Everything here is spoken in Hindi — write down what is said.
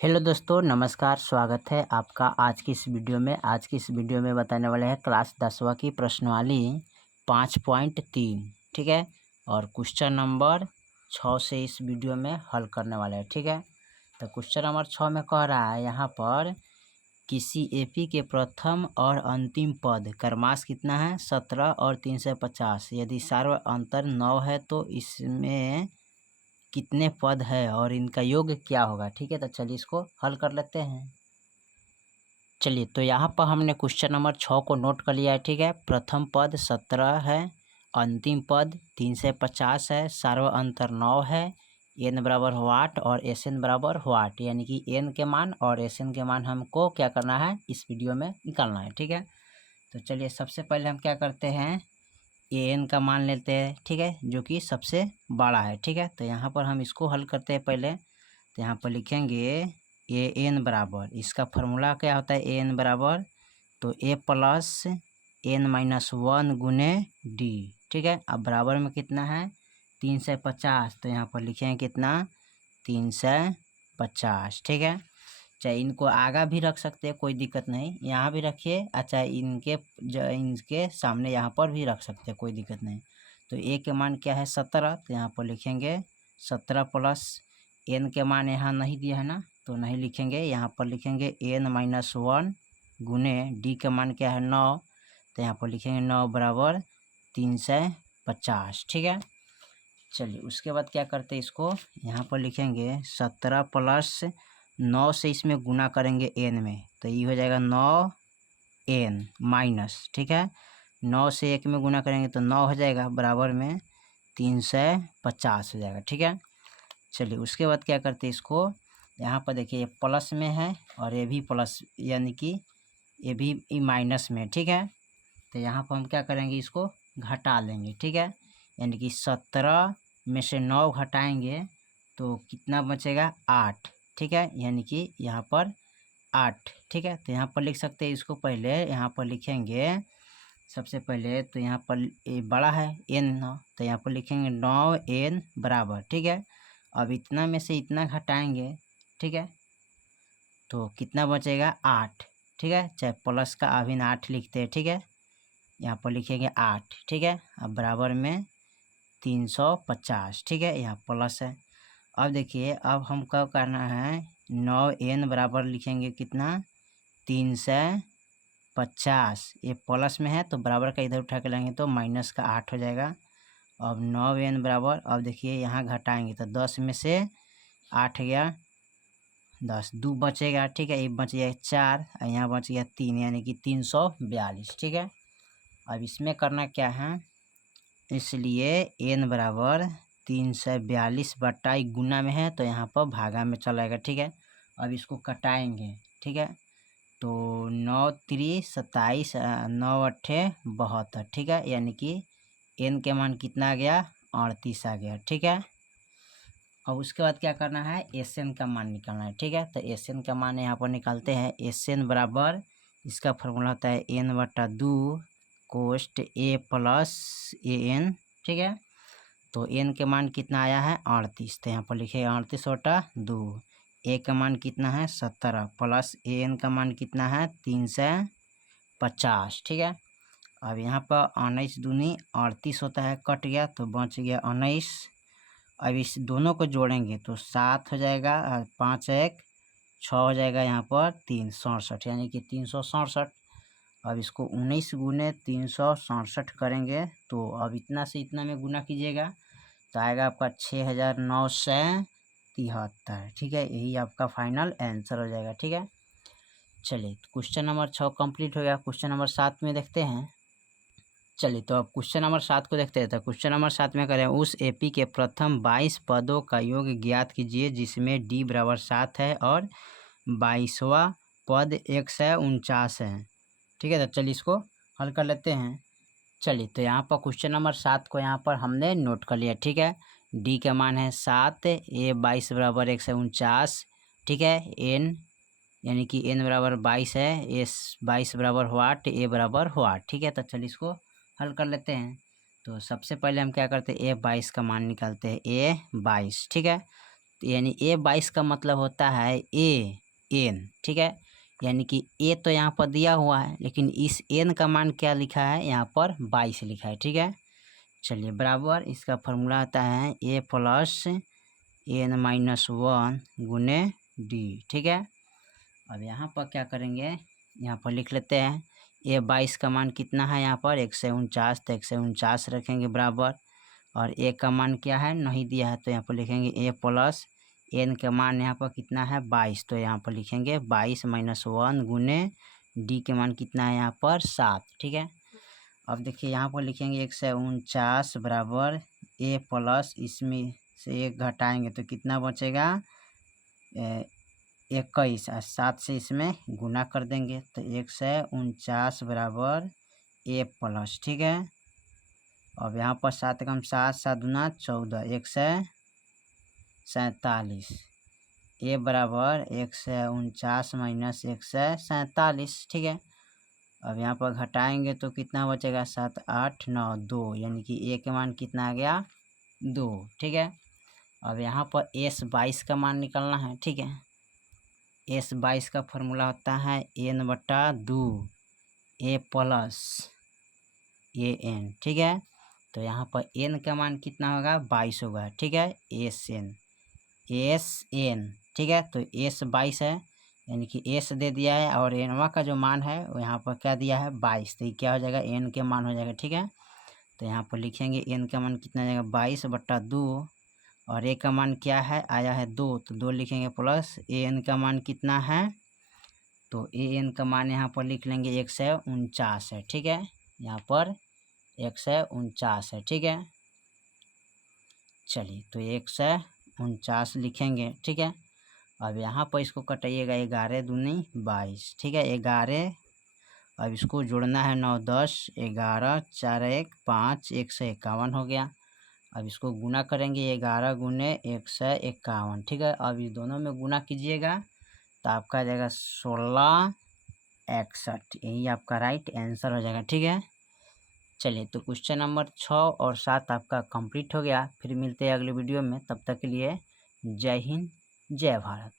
हेलो दोस्तों, नमस्कार। स्वागत है आपका आज की इस वीडियो में। आज की इस वीडियो में बताने वाले हैं क्लास 10वीं की प्रश्नावली 5.3। ठीक है, और क्वेश्चन नंबर 6 से इस वीडियो में हल करने वाले हैं। ठीक है, तो क्वेश्चन नंबर 6 में कह रहा है यहाँ पर किसी एपी के प्रथम और अंतिम पद क्रमांक कितना है 17 और 350। यदि सार्व अंतर 9 है तो इसमें कितने पद है और इनका योग क्या होगा। ठीक है, तो चलिए इसको हल कर लेते हैं। चलिए, तो यहाँ पर हमने क्वेश्चन नंबर 6 को नोट कर लिया है। ठीक है, प्रथम पद 17 है, अंतिम पद 350 है, सार्व अंतर 9 है, एन बराबर वाट और एस एन बराबर वाट, यानी कि एन के मान और एस एन के मान हमको क्या करना है, इस वीडियो में निकालना है। ठीक है, तो चलिए सबसे पहले हम क्या करते हैं, ए एन का मान लेते हैं। ठीक है, जो कि सबसे बड़ा है। ठीक है, तो यहाँ पर हम इसको हल करते हैं पहले। तो यहाँ पर लिखेंगे ए एन बराबर, इसका फॉर्मूला क्या होता है, ए एन बराबर तो ए प्लस एन माइनस 1 गुने डी। ठीक है, अब बराबर में कितना है 350, तो यहाँ पर लिखेंगे कितना 350। ठीक है, चाहे इनको आगा भी रख सकते हैं, कोई दिक्कत नहीं, यहाँ भी रखिए, अच्छा इनके सामने यहाँ पर भी रख सकते हैं, कोई दिक्कत नहीं। तो ए के मान क्या है 17, तो यहाँ पर लिखेंगे 17 प्लस एन के मान यहाँ नहीं दिया है ना, तो नहीं लिखेंगे, यहाँ पर लिखेंगे एन माइनस 1 गुने डी के मान क्या है 9, तो यहाँ पर लिखेंगे 9 बराबर 350। ठीक है, चलिए उसके बाद क्या करते हैं, इसको यहाँ पर लिखेंगे 17 प्लस 9 से इसमें गुना करेंगे एन में, तो ये हो जाएगा 9 एन माइनस, ठीक है, 9 से 1 में गुना करेंगे तो 9 हो जाएगा, बराबर में 350 हो जाएगा। ठीक है, चलिए उसके बाद क्या करते हैं, इसको यहाँ पर देखिए ये प्लस में है और ये भी प्लस, यानी कि ये भी माइनस में। ठीक है, तो यहाँ पर हम क्या करेंगे, इसको घटा लेंगे। ठीक है, यानी कि 17 में से 9 घटाएंगे तो कितना बचेगा 8। ठीक है, यानी कि यहाँ पर 8। ठीक है, तो यहाँ पर लिख सकते हैं इसको, पहले यहाँ पर लिखेंगे सबसे पहले, तो यहाँ पर ये बड़ा है एन 9, तो यहाँ पर लिखेंगे 9 एन बराबर। ठीक है, अब इतना में से इतना घटाएंगे, ठीक है, तो कितना बचेगा 8। ठीक है, चाहे प्लस का अभी 8 लिखते हैं। ठीक है, यहाँ पर लिखेंगे 8। ठीक है, अब बराबर में 350। ठीक है, यहाँ प्लस है। अब देखिए, अब हम कब करना है, 9 एन बराबर लिखेंगे कितना 350, ये प्लस में है तो बराबर का इधर उठा के लाएंगे तो माइनस का 8 हो जाएगा। अब 9 एन बराबर, अब देखिए यहाँ घटाएंगे तो 10 में से 8 गया 10, 2 बचेगा। ठीक है, ये बच गया 4 और यहाँ बच गया 3, यानी कि 342। ठीक है, अब इसमें करना क्या है, इसलिए एन बराबर 342 बटा गुना में है तो यहाँ पर भागा में चलाएगा। ठीक है, अब इसको कटाएंगे। ठीक है, तो 9 3 27, 9 8 72। ठीक है, यानी कि एन के मान कितना आ गया 38 आ गया। ठीक है, अब उसके बाद क्या करना है, एस एन का मान निकालना है। ठीक है, तो एस एन का मान यहाँ पर निकालते हैं। एस एन बराबर, इसका फॉर्मूला होता है एन बटा 2 कोष्ट ए प्लस ए एन। ठीक है, तो एन के मान कितना आया है 38, तो यहाँ पर लिखे 38 बटा 2। ए का मान कितना है 17 प्लस ए एन का मान कितना है 350। ठीक है, अब यहाँ पर 19 दूनी 38 होता है, कट गया तो बच गया 19। अब इस दोनों को जोड़ेंगे तो 7 हो जाएगा, 5 1 6 हो जाएगा, यहाँ पर 3 67, यानी कि 367। अब इसको 19 गुने 367 करेंगे तो अब इतना से इतना में गुना कीजिएगा तो आएगा आपका 6973। ठीक है, यही आपका फाइनल आंसर हो जाएगा। ठीक है, चलिए क्वेश्चन नंबर 6 कंप्लीट हो गया। क्वेश्चन नंबर 7 में देखते हैं। चलिए, तो अब क्वेश्चन नंबर 7 को देखते हैं। तो क्वेश्चन नंबर 7 में करें, उस एपी के प्रथम 22 पदों का योग ज्ञात कीजिए जिसमें डी बराबर 7 है और 22वां पद 149 है। ठीक है, तो चलिए इसको हल कर लेते हैं। चलिए, तो यहाँ पर क्वेश्चन नंबर 7 को यहाँ पर हमने नोट कर लिया। ठीक है, डी का मान है 7, ए 22 बराबर 149। ठीक है, एन यानी कि एन बराबर 22 है, एस 22 बराबर वाट, ए बराबर वाट। ठीक है, तो चलिए इसको हल कर लेते हैं। तो सबसे पहले हम क्या करते हैं, ए 22 का मान निकालते हैं, ए 22। ठीक है, तो यानी A22 का मतलब होता है AN, ठीक है। यानी कि A तो यहाँ पर दिया हुआ है, लेकिन इस N का मान क्या लिखा है, यहाँ पर 22 लिखा है, ठीक है। चलिए बराबर इसका फॉर्मूला आता है A प्लस N-1 गुने D, ठीक है। अब यहाँ पर क्या करेंगे, यहाँ पर लिख लेते हैं A22 का मान कितना है, यहाँ पर 149, तो 149 रखेंगे बराबर, और A का मान क्या है, नहीं दिया है, तो यहाँ पर लिखेंगे A प्लस N का मान यहाँ पर कितना है 22, तो यहाँ पर लिखेंगे 22-1 गुने D के मान कितना है यहाँ पर 7, ठीक है। अब देखिए यहाँ पर लिखेंगे 149 बराबर A प्लस, इसमें से 1 घटाएंगे तो कितना बचेगा 21, और 7 से इसमें गुना कर देंगे तो 149 बराबर A प्लस, ठीक है। अब यहाँ पर 7 कम 7, 7 दूना 14, 147, A बराबर 149 माइनस 147, ठीक है। अब यहाँ पर घटाएंगे तो कितना बचेगा 7, 8, 9, 2, यानी कि A के मान कितना आ गया 2, ठीक है। अब यहाँ पर S22 का मान निकालना है, ठीक है। S22 का फॉर्मूला होता है N/2 A प्लस AN, ठीक है। तो यहाँ पर N का मान कितना होगा 22 होगा, ठीक है। SN, ठीक है। तो S22 है, यानी कि S दे दिया है, और N का जो मान है वो यहाँ पर क्या दिया है 22, तो ये क्या हो जाएगा N के मान हो जाएगा, ठीक है। तो यहाँ पर लिखेंगे N का मान कितना जाएगा 22/2, और A का मान क्या है आया है 2, तो 2 लिखेंगे प्लस AN का मान कितना है, तो AN का मान यहाँ पर लिख लेंगे 149 है, ठीक है। यहाँ पर 149 है, ठीक है। चलिए तो 149 लिखेंगे, ठीक है। अब यहाँ पर इसको कटाइएगा 11 दूनी 22, ठीक है 11। अब इसको जोड़ना है 9, 10, 11, 4, 1, 5, 151 हो गया। अब इसको गुना करेंगे 11 गुने 151, ठीक है। अब इस दोनों में गुना कीजिएगा तो आपका आ जाएगा 1661, यही आपका राइट आंसर हो जाएगा, ठीक है। चलिए तो क्वेश्चन नंबर 6 और 7 आपका कंप्लीट हो गया। फिर मिलते हैं अगले वीडियो में, तब तक के लिए जय हिंद जय भारत।